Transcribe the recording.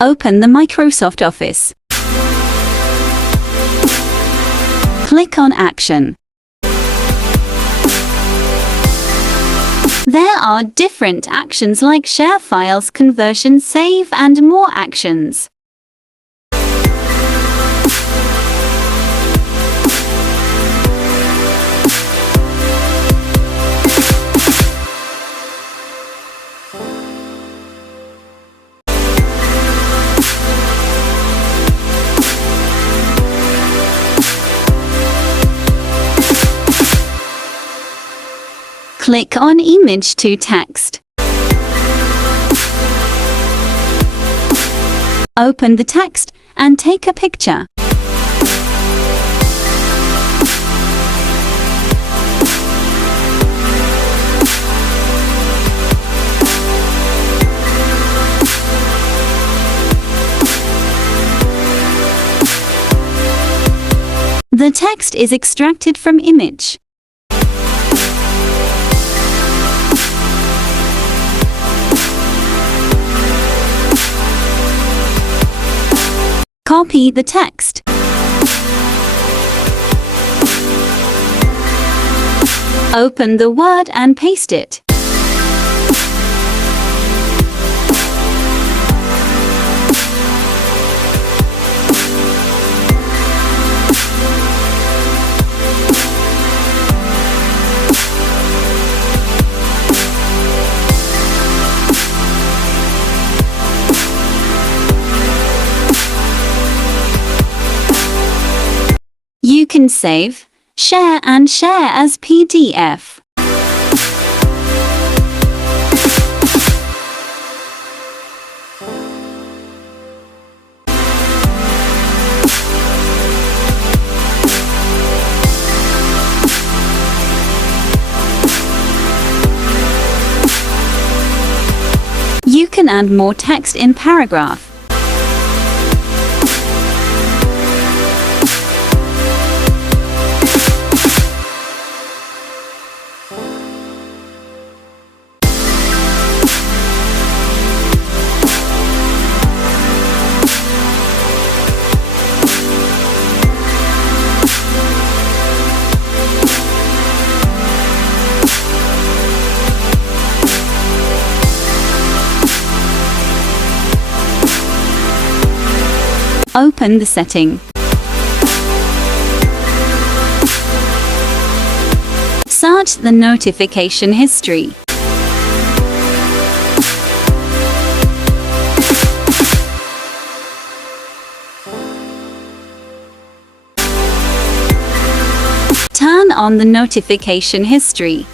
Open the Microsoft Office. Click on Action. There are different actions like share files, conversion, save, and more actions. Click on Image to Text. Open the text and take a picture. The text is extracted from image. Copy the text. Open the Word and paste it. You can save, share, and share as PDF. You can add more text in paragraph. Open the setting. Search the notification history. Turn on the notification history.